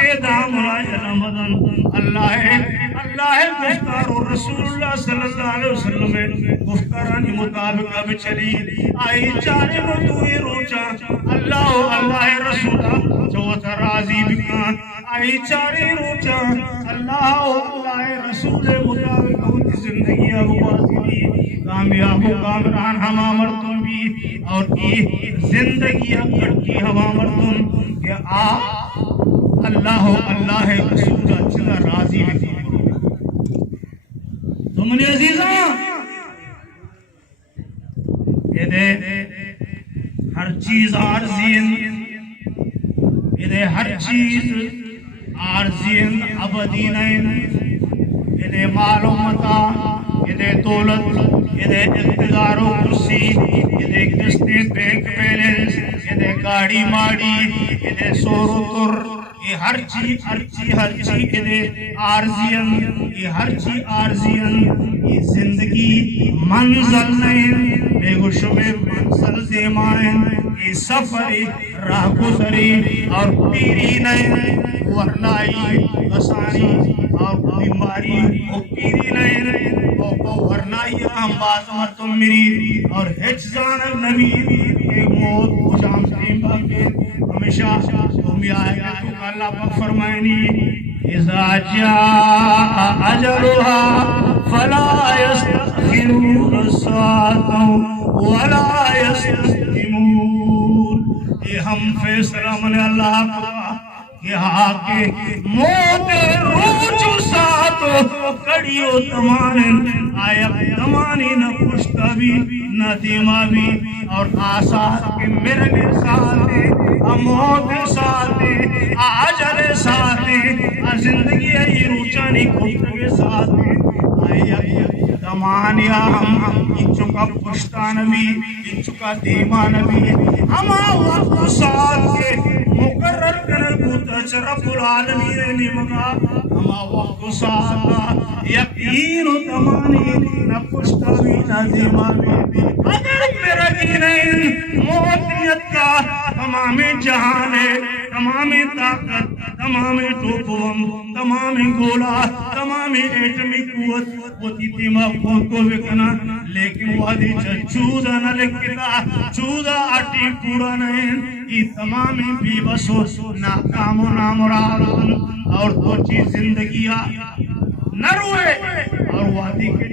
کے دامرا جنمدن اللہ گفتار رسول اللہ صلی اللہ علیہ وسلم گفتارانی مطابق اب چلی آئی چارے مدوئی روچا اللہ رسولہ چوتا راضی بکان آئی چارے روچا اللہ رسول مطابق اب زندگی اب واضحی کامیاب و کامران ہما مردم بھی اور کی زندگی اب کٹکی ہما مردم کہ اللہ رسول اچھا راضی بکان تم نے عزیزاں یہ دے ہر چیز عارضین یہ دے ہر چیز عارضین ابدینین یہ دے مال و متا یہ دے دولت یہ دے اقتدار و کرسی یہ دے قسطیں بینک بیلنس یہ دے گاڑی ماڑی یہ دے سور و تر یہ ہر چیز یہ دے عارضین یہ ہر چیز عارضین یہ زندگی منزل نہیں بے گوشو میں منزل زیمائیں یہ سفر راہ گزری اور پیری نہیں ورنائی کسانی اور بیماری اور پیری نہیں اور ورنائی ہم باز مرتم میری اور حجزان نبی ایک موت خوشام سلیم باقی ہمیشہ تمی آئے گا تو اللہ پاک فرمائنی اذا جاء اجلها فلا يستأخرون ساعة ولا يستقدمون یہ ہم فیصلہ من اللہ کا کہ آکے موت روچ ساتھ کڑیو تمانن آیا تمانی نہ پشتا بھی نہ دیما بھی اور آسات کے مرگ ساتھ موت ساتھ آجر ساتھ زندگی ای روچانی کھوٹے ساتھ آیا تمانیا ہم انچکا پشتا نبی انچکا دیما نبی ہما وقت ساتھ کے مقرر کرن بوتا رب العالمین نے مگا ہما وقت ساتھ یقین و تمانی نہ پشتا بھی نہ دیما بھی اگر میرا نہیں موتیت کا تمام جہان ہے تمام طاقت تمام ٹوپوم تمام گولا تمام ایٹمی قوت ہوتی تیمہ کو بکنا لیکن وہ دیچا چودہ نہ لکھتا چودہ آٹی پورا نہیں یہ تمام بھی بسو ناکام و نامراد اور دو چیز زندگیاں نہ روئے اور وادی کے